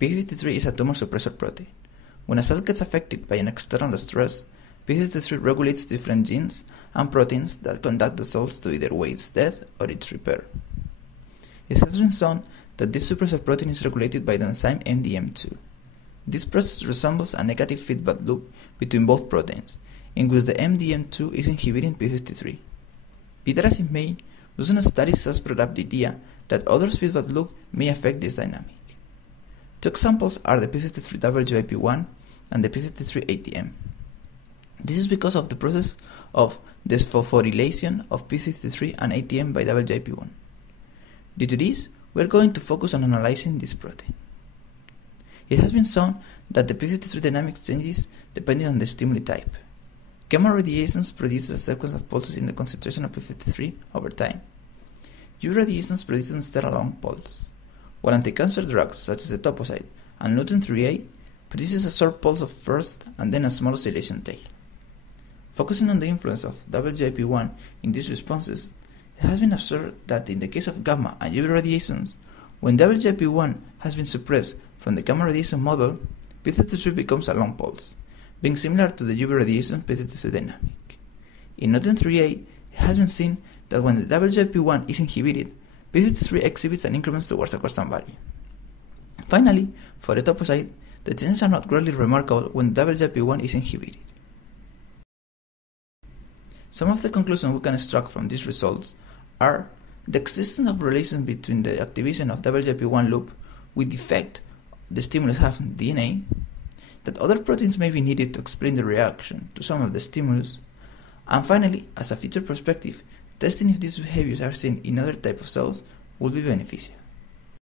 p53 is a tumor suppressor protein. When a cell gets affected by an external stress, p53 regulates different genes and proteins that conduct the cells to either its death or its repair. It has been shown that this suppressor protein is regulated by the enzyme MDM2. This process resembles a negative feedback loop between both proteins, in which the MDM2 is inhibiting p53. Be that as it may, recent studies has brought up the idea that other feedback loop may affect this dynamic. Two examples are the p53-WIP1 and the p53-ATM. This is because of the process of dephosphorylating of p53 and ATM by WIP1. Due to this, we are going to focus on analyzing this protein. It has been shown that the p53 dynamics changes depending on the stimuli type. Gamma radiations produce a sequence of pulses in the concentration of p53 over time. UV radiations produce instead a long pulse, while anti-cancer drugs such as etoposide and Lutein-3A produces a short pulse of first and then a small oscillation tail. Focusing on the influence of WIP1 in these responses, it has been observed that in the case of gamma and UV radiations, when WIP1 has been suppressed from the gamma radiation model, p53 becomes a long pulse, being similar to the UV radiation p53 dynamic. In Lutein-3A, it has been seen that when the WIP1 is inhibited, p53 exhibits an increment towards a constant value. Finally, for etoposide, the changes are not greatly remarkable when WIP1 is inhibited. Some of the conclusions we can extract from these results are the existence of relation between the activation of WIP1 loop with the effect the stimulus have on DNA, that other proteins may be needed to explain the reaction to some of the stimulus, and finally, as a future perspective, testing if these behaviors are seen in other types of cells will be beneficial.